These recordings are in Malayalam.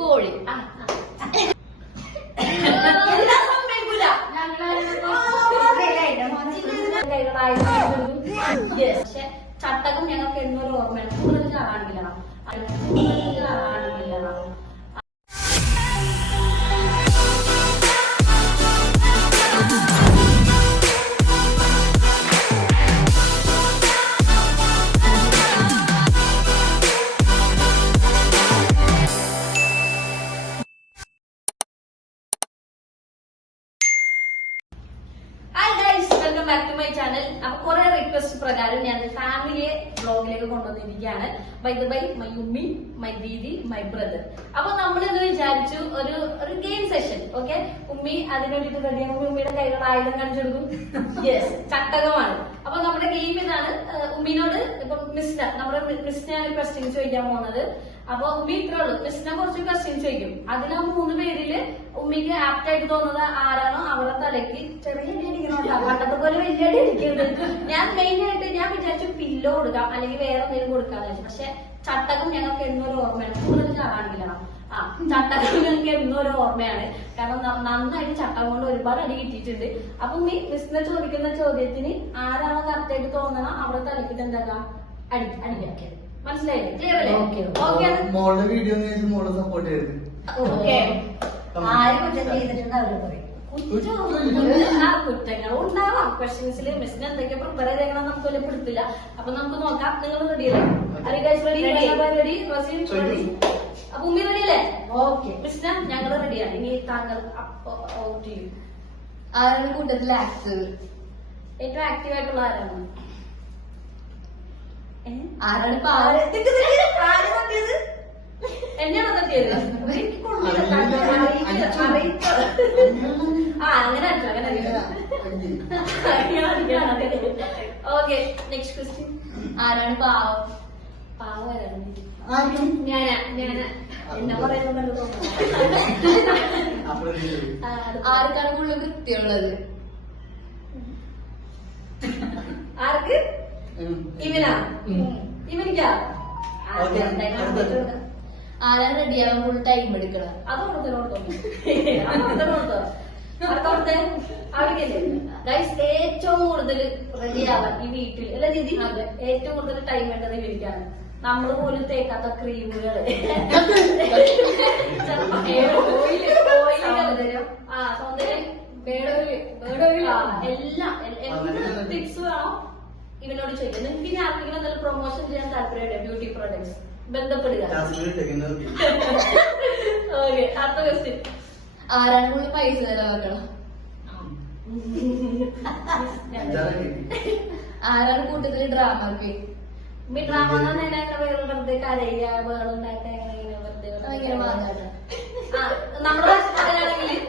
കോഴി. പക്ഷെ ചട്ടകം ഞങ്ങൾക്ക് എന്നൊരു ഓർമ്മയാണ്. കൂടുതൽ കാണാനില്ല. Back to my channel. അപ്പൊ കുറെ റിക്വസ്റ്റ് പ്രകാരം ഞാൻ ഫാമിലിയെ ബ്ലോഗിലേക്ക് കൊണ്ടുവന്നിരിക്കുകയാണ്. ബൈ ദ ബൈ മൈ ഉമ്മി, മൈ ദീദി, മൈ ബ്രദർ. അപ്പൊ നമ്മളിന്ന് വിചാരിച്ചു ഒരു ഗെയിം സെഷൻ. ഓക്കെ, ഉമ്മി അതിന് വേണ്ടിട്ട് റെഡിയാണ്. ഉമ്മിയുടെ കൈകൾ ആയുധം കാണിച്ചെടുക്കും. യെസ്, ചട്ടകമാണ്. അപ്പൊ നമ്മുടെ ഗെയിം ഇതാണ്. ഉമ്മിനോട് ഇപ്പൊ നമ്മുടെ മിസ്സിനാണ് ക്വസ്റ്റ്യൻ ചോദിക്കാൻ പോകുന്നത്. അപ്പൊ ഉമ്മി ഇത്രേ ഉള്ളൂ. മിസ്സിനെ കുറച്ച് ക്വസ്റ്റ്യൻ ചോദിക്കും. അതിൽ ആ 3 പേരില് ഉമ്മിക്ക് ആപ്റ്റ് ആയിട്ട് തോന്നുന്നത് ആരാണോ അവരുടെ തലയ്ക്ക് ചെറിയ ഇരിക്കണോട്ടാ. പണ്ടത്തെ പോലെ വലിയ ഇരിക്കരുത്. ഞാൻ മെയിൻ ആയിട്ട് ഞാൻ വിചാരിച്ചു പില്ലോ കൊടുക്കാം, അല്ലെങ്കിൽ വേറെ എന്തെങ്കിലും കൊടുക്കാന്ന് വെച്ചു. പക്ഷെ ചട്ടകം ഞങ്ങൾക്ക് എന്നൊരു ഓർമ്മയാണ്. കൂടുതൽ കാണാനില്ല. ചട്ടകം ഞങ്ങൾക്ക് എന്നൊരു ഓർമ്മയാണ്. കാരണം നന്നായിട്ട് ചട്ടകം കൊണ്ട് ഒരുപാട് അടി കിട്ടിയിട്ടുണ്ട്. അപ്പൊ മിസ്സിനെ ചോദിക്കുന്ന ചോദ്യത്തിന് ആരാണോ കറക്റ്റ് ആയിട്ട് തോന്നണം അവരുടെ തലക്കിട്ട് എന്താക്കാം അടിക്കാം. മനസ്സിലായില്ലേ? ക്ലിയർ അല്ലേ? മോളുടെ വീഡിയോ മോളെ സപ്പോർട്ട് ചെയ്ത് ആര് കുറ്റം ചെയ്തിട്ടുണ്ട് അവര് പറയും. കുറ്റങ്ങൾ ഉണ്ടാവാം. ക്വസ്റ്റ്യൻസിൽ മിസ്സിന് എന്തൊക്കെ പ്രിപ്പയർ ചെയ്യണം നമുക്ക് വെളിപ്പെടുത്തില്ല. അപ്പൊ നമുക്ക് നോക്കാം. നിങ്ങൾ റെഡിയല്ലേ? അപ്പൊ ഉമ്മി റെഡിയല്ലേ? ഓക്കെ മിസ്സിന ഞങ്ങൾ റെഡിയാണ്. ഇനി താങ്കൾ ഔട്ട് ചെയ്യും. ആരാണ് കൂട്ടത്തിൽ ആക്റ്റീവ്? ഏറ്റവും ആക്റ്റീവ് ആയിട്ടുള്ള ആരാണ്? ആരാണ് എന്നെയാണോ തട്ടിയത്? അങ്ങനെ ഓക്കെ. Next question. ആരാണ് പാവം? പാവം ആരാണ്? ഞാനാ എന്നാ പറയുന്നത് തോന്നുന്നു. ആർക്കാണ് കൂടുതൽ വൃത്തിയുള്ളത്? ആർക്ക്? ഇവനാ? ഇവനിക്കാ? ആരാണ് റെഡിയാവാൻ ഫുൾ ടൈം എടുക്കണം? ഏറ്റവും കൂടുതൽ റെഡിയാവാൻ ഈ വീട്ടിൽ അല്ല ദീദി, ഏറ്റവും കൂടുതൽ ടൈം വേണ്ടത് ഇവനിക്കാണ്. നമ്മള് പോലും തേക്കാത്ത ക്രീമുകള്, സൗന്ദര്യം, എല്ലാം ടിപ്സ് വേണം ഇവനോട് ചോദിക്കാം. നിങ്ങൾക്ക് ഇനി ആർക്കെങ്കിലും എന്തെങ്കിലും പ്രൊമോഷൻ ചെയ്യാൻ താല്പര്യമുണ്ട്? ബ്യൂട്ടി പ്രോഡക്ട്സ് ബന്ധപ്പെടുക. ഓക്കെ, അടുത്ത ക്വസ്റ്റ്യൻ. ആരാണ് കൂടുതൽ പൈസ ചെലവാക്കണം? ആരാണ് കൂട്ടത്തിൽ ഡ്രാമ? ഡ്രാമ വെറുതെ കരയുക, വേളുണ്ടാക്കുക, വെറുതെ ഭയങ്കര മാതാട്ടം. നമ്മുടെ ആണെങ്കിൽ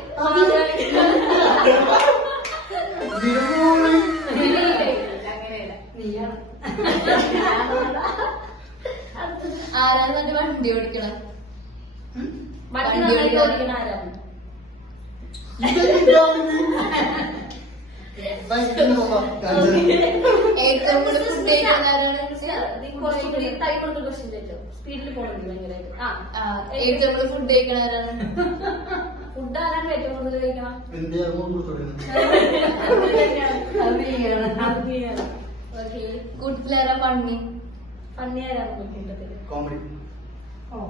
ആരാണ് മറ്റേ വണ്ടി ഓടിക്കണം? വണ്ടി ഓടിക്കണ ആരാണ്? ഏറ്റവും കൂടുതൽ ഫുഡ് കഴിക്കുന്ന ആരാണ്? സ്പീഡിൽ പോകണമെങ്കിൽ ഭയങ്കരമായിട്ട്. ഏറ്റവും കൂടുതൽ ഫുഡ് കഴിക്കണ ആരാണ്? ഫുഡ് ആരാണ് ഏറ്റവും കൂടുതൽ കഴിക്കണം? കൂട്ടത്തിലേറെ ഫണ്ണി? ഫണ്ണി ആരാണ് കൂട്ടത്തില്? കോമഡി. ആണോ?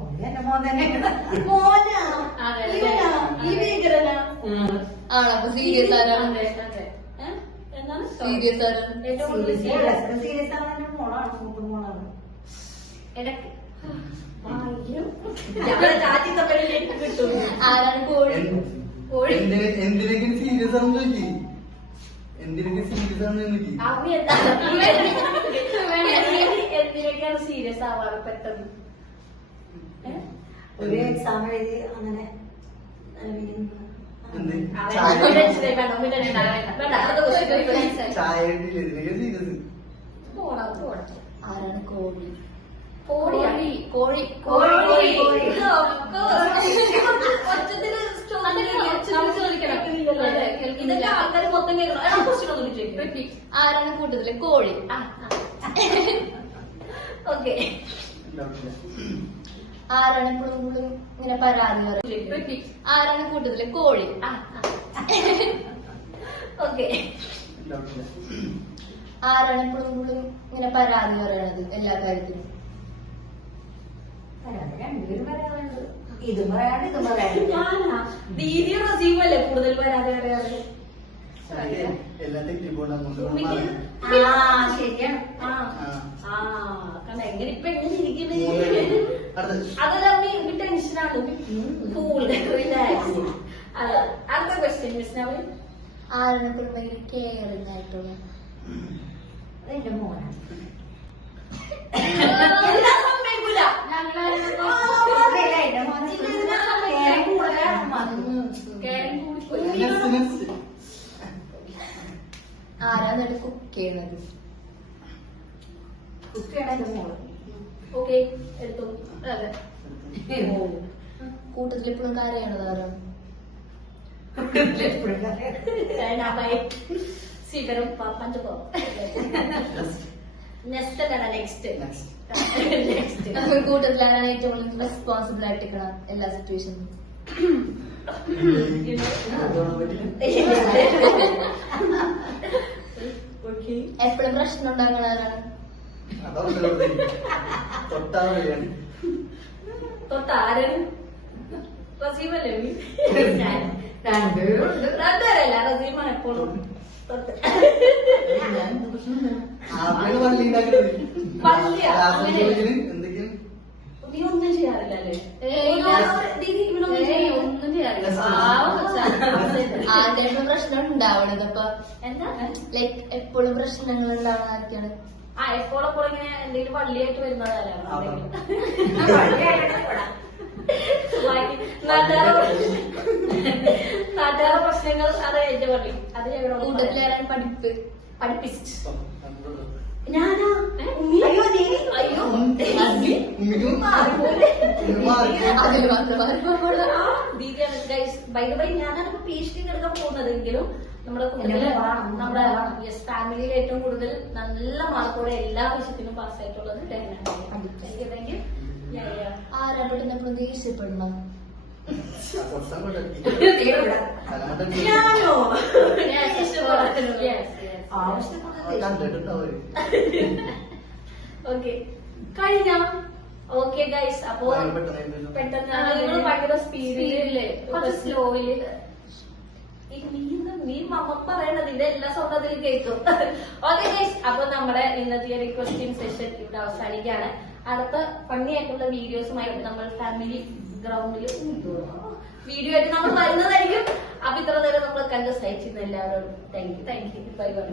അപ്പൊ സീരിയസ് ആരാണ്? സീരിയസ് ആരാണ്? ഏറ്റവും കൂടുതൽ ആരാണ് കോഴി? എന്തിനൊക്കെ സീരിയസ് ആണെന്ന് ചോദിക്കി. എന്തിനൊക്കെ സീരിയസ് ആണെന്ന് ചോദിക്കി. എന്തിനൊക്കെയാണ് സീരിയസ് ആവാറ് പെട്ടെന്ന്? ഒരു എക്സാം എഴുതി അങ്ങനെ ചായ ഇതിനൊക്കെ സീരിയസ്. ആരാണ് കോഴി? കോഴി കോഴി ഇതൊക്കെ ആൾക്കാർ മൊത്തം കേൾക്കണം. ആരാണ് കൂട്ടത്തില് കോഴി? ഓക്കെ, ആരാണ് എപ്പോഴും ഇങ്ങനെ പരാതി പറയുന്നത്? ആരാണ് കൂട്ടത്തില് കോഴി? ഓക്കെ. ആരാണ് എപ്പോഴും ഇങ്ങനെ പരാതി പറയണത് എല്ലാ കാര്യത്തിലും? രണ്ടുപേരും പറയാറുണ്ട്. ഇതും പറയാണ്ട് ഇതും പറയാണ്ട്. ഞാനാ ദീദിയും റസീമല്ലേ കൂടുതൽ പരാതി പറയാറ്? എല്ലാം തെറ്റിപ്പോണ്ട് അങ്ങോട്ട് ഉമ്മിക്ക് ശരിയാണ്. കണ്ട എങ്ങനെ ഇപ്പൊ എങ്ങനെ ഇരിക്കുന്നത്? അടുത്ത അതല്ല ഉമ്മി ടെൻഷനാണ്. Cool relax. അടുത്ത ക്വസ്റ്റ്യൻ മിസ് നവി. ആരാണ് എപ്പോഴും ഭയങ്കര കെയറിങ് ആയിട്ടുള്ള? അതെന്റെ മോനാണ്. സമ്മതിക്കൂല. എന്റെ മോനെ ആരാണ് കുക്ക് ചെയ്യുന്നത്? കുട്ടിയാണ് എന്റെ മോള്. ഓക്കെ എടുത്തു. അതെ. കൂട്ടത്തിൽ എപ്പോഴും കരയണത് ആരാണ്? സ്വീകരം പഞ്ചപോ. നെക്സ്റ്റ് എന്താണ്? നെക്സ്റ്റ് കൂട്ടത്തിൽ ആരാണ് ഏറ്റവും കൂടുതൽ റെസ്പോൺസിബിൾ ആയിട്ട് നിൽക്കണം എല്ലാ സിറ്റുവേഷനിലും? എപ്പോഴും പ്രശ്നം ഉണ്ടാക്കണ ആരാണ്? തൊട്ടാണ് തൊട്ടാരും റസീമല്ലേ? രണ്ടുപേരും ഉണ്ട്. രണ്ടുപേരല്ല, റസീമ എപ്പോഴും തൊട്ട്. പള്ളി ഉണ്ടാക്കുന്നത് പള്ളിയാ? അങ്ങനെയല്ല. എന്തൊക്കെയാണ് നീ ഒന്നും ചെയ്യാറില്ലല്ലേ? ദീദി ഇവനൊന്നും ഒന്നും ചെയ്യാറില്ല. ചെയ്യാറില്ല. ആരുടെ എപ്പോഴും പ്രശ്നം ഉണ്ടാവണത്? അപ്പൊ എന്താ? ലൈക്ക് എപ്പോഴും പ്രശ്നങ്ങൾ ഉണ്ടാവണ ആർക്കാണ്? എപ്പോഴെപ്പോൾ ഇങ്ങനെ എന്തെങ്കിലും പള്ളിയായിട്ട് വരുന്നതല്ലേ? നാട്ടുകാരുടെ പ്രശ്നങ്ങൾ അത് എന്റെ പള്ളി. അത് കൂട്ടത്തിൽ ആരാണ് പഠിപ്പിച്ചു. ഞാനാ? അയ്യോ നീ അയ്യോ അതിൽ മാത്രം ദീദിയാണ് ഗൈസ്. ബൈ ദ ബൈ ഞാനാണ് ഇപ്പൊ PhD എടുക്കാൻ പോകുന്നതെങ്കിലും നമ്മുടെ കുട്ടികളെ നമ്മുടെ ഫാമിലിയിൽ ഏറ്റവും കൂടുതൽ നല്ല മാർക്കോടെ എല്ലാ വിഷയത്തിനും പാസ്സായിട്ടുള്ളത് ആരാണ് എപ്പോഴും ദേഷ്യപ്പെടണം? ഞാനോ? ഓക്കെ കഴിഞ്ഞ. ഓക്കെ ഗൈസ്, അപ്പോ പെട്ടെന്ന് നിങ്ങൾ ഭയങ്കര സ്പീഡില് സ്ലോയില് നീ മമ്മ പറയണത് ഇതിന്റെ എല്ലാ സൗണ്ട് അതിൽ കേൾക്കും. ഓക്കെ ഗൈസ്, അപ്പൊ നമ്മുടെ ഇന്നത്തെ റിക്വസ്റ്റിംഗ് സെഷൻ ഇവിടെ അവസാനിക്കുകയാണ്. അടുത്ത ഫണ്ണി ആയിട്ടുള്ള വീഡിയോസുമായി നമ്മൾ ഫാമിലി ഗ്രൗണ്ടിൽ വീഡിയോ ആയിട്ട് നമ്മൾ വരുന്നതായിരിക്കും. അപ്പൊ ഇത്ര നേരം നമ്മൾ കണ്ട് സഹിച്ചിരുന്ന എല്ലാവരോടും താങ്ക് യു. Bye bye.